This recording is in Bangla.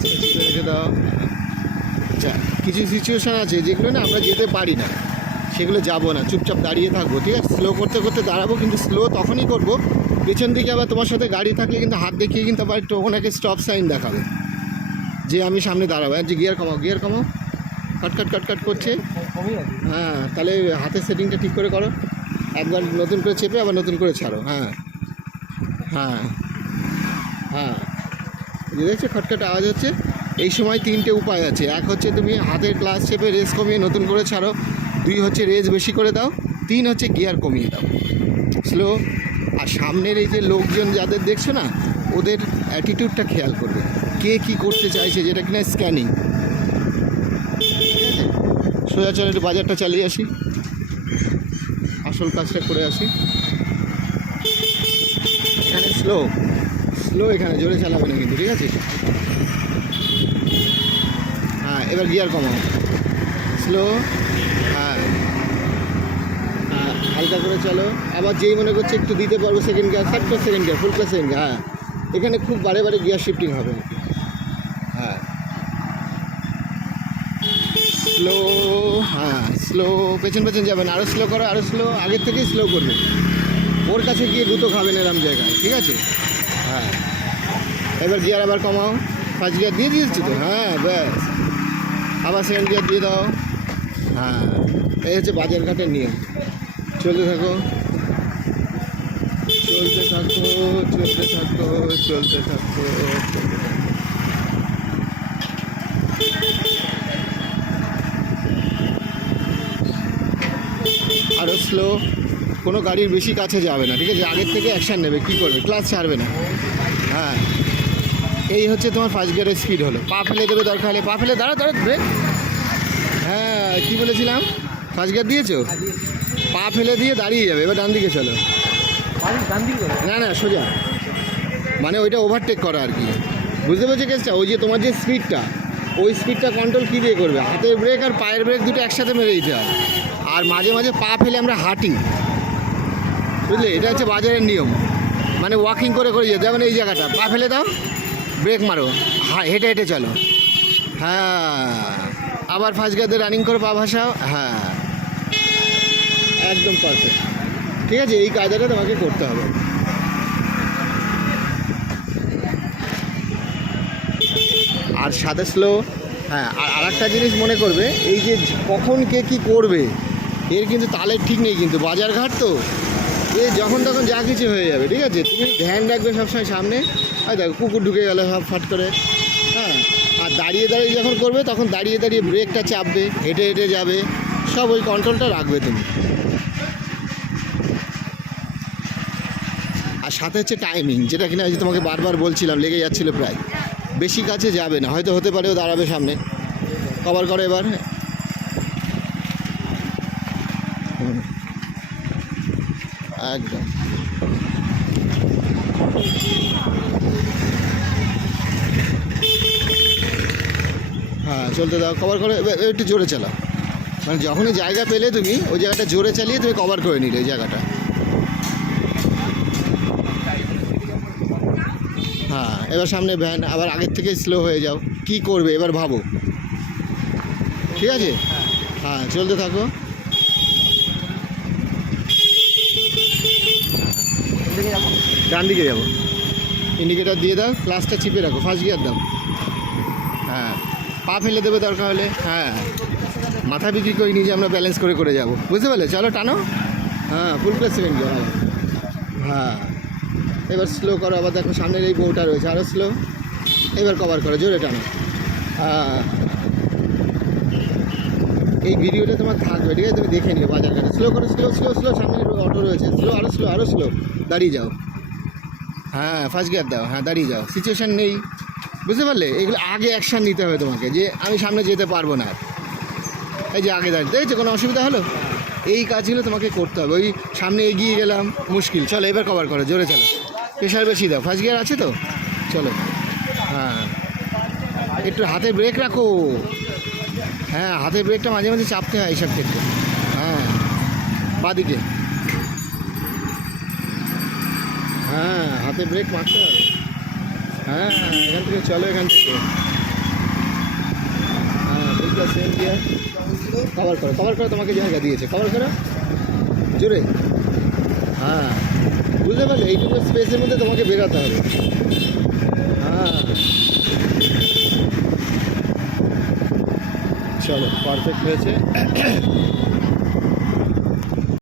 ক্লাসটা চেপে রেখে দাও। আচ্ছা, কিছু সিচুয়েশান আছে যেগুলো না আমরা যেতে পারি না, সেগুলো যাবো না, চুপচাপ দাঁড়িয়ে থাকবো, ঠিক আছে? স্লো করতে করতে দাঁড়াবো, কিন্তু স্লো তখনই করবো পেছন দিকে আবার তোমার সাথে গাড়ি থাকলে কিন্তু হাত দেখিয়ে কিন্তু আবার একটু ওনাকে স্টপ সাইন দেখাবে যে আমি সামনে দাঁড়াবো। যে গিয়ার কমাও, গিয়ার কমাও, কাট করছে। হ্যাঁ, তাহলে হাতের সেটিংটা ঠিক করে করো, একবার নতুন করে চেপে আবার নতুন করে ছাড়ো। হ্যাঁ হ্যাঁ হ্যাঁ, যে দেখছো খটখট আওয়াজ হচ্ছে। এই সময় তিনটে উপায় আছে। এক হচ্ছে তুমি হাতের ক্লাচ চেপে রেস কমিয়ে নতুন করে ছাড়ো, 2 হচ্ছে রেস বেশি করে দাও, 3 হচ্ছে গিয়ার কমিয়ে দাও, স্লো। আর সামনের এই যে লোকজন যাদের দেখছো না, ওদের অ্যাটিটিউডটা খেয়াল করবে, কে কী করতে চাইছে, যেটা কিনা স্ক্যানিং। ঠিক আছে, সোজা চলে একটু বাজারটা চালিয়ে আসি, আসল কাজটা করে আসি। এখানে স্লো, এখানে জোরে চালাবে না কিন্তু, ঠিক আছে? হ্যাঁ, এবার গিয়ার কমাও, স্লো। হ্যাঁ হ্যাঁ, হালকা করে চলো। আবার যেই মনে করছে একটু দিতে পারবো সেকেন্ড গিয়ার, সেকেন্ড গিয়ার, ফুল প্লাস সেকেন্ড গিয়ার। হ্যাঁ, এখানে খুব বারে গিয়ার শিফটিং হবে। হ্যাঁ, স্লো। হ্যাঁ, স্লো, পেছন যাবেন, আরও স্লো করো, আরও স্লো, আগের থেকেই স্লো করবে, ওর কাছে গিয়ে দুটো খাবেন এরম জায়গায়, ঠিক আছে? হ্যাঁ, এবার গিয়ার আবার কমাও, ফার্স্ট গিয়ার দিয়ে দিয়েছি তো। হ্যাঁ, ব্যাস, আবার সেকেন্ড গিয়ার দিয়ে দাও। হ্যাঁ, এই হচ্ছে বাজারঘাটের নিয়ম। চলতে থাকো, চলতে থাকো, চলতে থাকো, চলতে থাকো। আরও স্লো, কোনো গাড়ির বেশি কাছে যাবে না, ঠিক আছে? আগের থেকে অ্যাকশান নেবে, কী করবে, ক্লাচ ছাড়বে না। হ্যাঁ, এই হচ্ছে তোমার ফার্স্ট গিয়ারের স্পিড হলো। পা ফেলে দেবে দরকার হলে, পা ফেলে দাঁড়া ব্রেক। হ্যাঁ, কী বলেছিলাম, ফার্স্ট গিয়ার দিয়েছো, পা ফেলে দিয়ে দাঁড়িয়ে যাবে। এবার ডান দিকে চলো, না সোজা, মানে ওইটা ওভারটেক করা আর কি, বুঝতে পারছো কেসটা? ওই যে তোমার যে স্পিডটা, ওই স্পিডটা কন্ট্রোল কী দিয়ে করবে? হাতের ব্রেক আর পায়ের ব্রেক দুটো একসাথে মেরে দিতে হয়। আর মাঝে পা ফেলে আমরা হাঁটি, বুঝলে? এটা হচ্ছে বাজারের নিয়ম, মানে ওয়াকিং করে যেতে হবে। এই জায়গাটা পা ফেলে দাও, ব্রেক মারো, হেঁটে চলো। হ্যাঁ, আবার ফার্স্ট গিয়ার দিয়ে রানিং করে পা ভাসাও। হ্যাঁ, একদম পারফেক্ট, ঠিক আছে? এই কাজটা তোমাকে করতে হবে। আর সাথে স্লো। হ্যাঁ, আর একটা জিনিস মনে করবে, এই যে কখন কে কী করবে এর কিন্তু তালের ঠিক নেই, কিন্তু বাজারঘাট তো, এ যখন তখন যা কিছু হয়ে যাবে, ঠিক আছে? তুমি ধ্যান রাখবে সবসময় সামনে। আর দেখো কুকুর ঢুকে গেলে সব ফাট করে। হ্যাঁ, আর দাঁড়িয়ে যখন করবে তখন দাঁড়িয়ে ব্রেকটা চাপবে, হেঁটে যাবে, সব ওই কন্ট্রোলটা রাখবে তুমি। আর সাথে হচ্ছে টাইমিং, যেটা কিনা আজ তোমাকে বারবার বলছিলাম, লেগে যাচ্ছিলো প্রায়। বেশি কাছে যাবে না, হয়তো হতে পারে ও দাঁড়াবে সামনে, কভার করে এবার। একদম হ্যাঁ, চলতে দাও, কভার করে একটু জোরে চালাও, মানে যখনই জায়গা পেলে তুমি ওই জায়গাটা জোরে চালিয়ে তুমি কভার করে নিলে ওই জায়গাটা। হ্যাঁ, এবার সামনে ভ্যান, আবার আগের থেকে স্লো হয়ে যাও, কি করবে এবার ভাবো, ঠিক আছে? হ্যাঁ, চলতে থাকো। ডান দিকে যাবো, ইন্ডিকেটার দিয়ে দাও, ক্লাসটা চিপে রাখো, ফার্স্ট গিয়ার দাও। হ্যাঁ, পা ফেলে দেবে দরকার হলে। হ্যাঁ, মাথা বিক্রি করে নিজে আমরা ব্যালেন্স করে যাবো, বুঝতে পারলে? চলো টানো। হ্যাঁ, ফুল প্লাস সেকেন্ড গিয়ার। হ্যাঁ, এবার স্লো করো, আবার দেখো সামনের এই বউটা রয়েছে, আরও স্লো। এবার কভার করো, জোরে টানো। হ্যাঁ, এই ভিডিওটা তোমার থাকবে, ঠিক আছে? তুমি দেখে নিও বাজারঘাটে। স্লো করো, স্লো, সামনে অটো রয়েছে, স্লো, আরও স্লো, দাঁড়িয়ে যাও। হ্যাঁ, ফার্স্ট গিয়ার দাও। হ্যাঁ, দাঁড়িয়ে যাও, সিচুয়েশান নেই, বুঝতে পারলে? এগুলো আগে অ্যাকশান নিতে হবে তোমাকে, যে আমি সামনে যেতে পারবো না, এই যে আগে দাঁড়িয়ে দেখছো কোনো অসুবিধা হলো, এই কাজগুলো তোমাকে করতে হবে। ওই সামনে এগিয়ে গেলাম মুশকিল। চলো এবার কভার করো, জোরে চলো, প্রেশার বেশি দাও, ফার্স্ট গিয়ার আছে তো, চলো। হ্যাঁ, একটু হাতে ব্রেক রাখো। হ্যাঁ, হাতের ব্রেকটা মাঝে চাপতে হয় এইসব ক্ষেত্রে। হ্যাঁ, বাঁদিকে। হ্যাঁ, হাতে ব্রেক মারতে হবে। হ্যাঁ, এখান থেকে চলো, এখান থেকে। The same here. কভার করো, তোমাকে জায়গা দিয়েছে, কভার করো জোরে। হ্যাঁ, বুঝতে পারলে এইটুকু স্পেসের মধ্যে তোমাকে বেরোতে হবে। হ্যাঁ, চলো পারফেক্ট হয়েছে।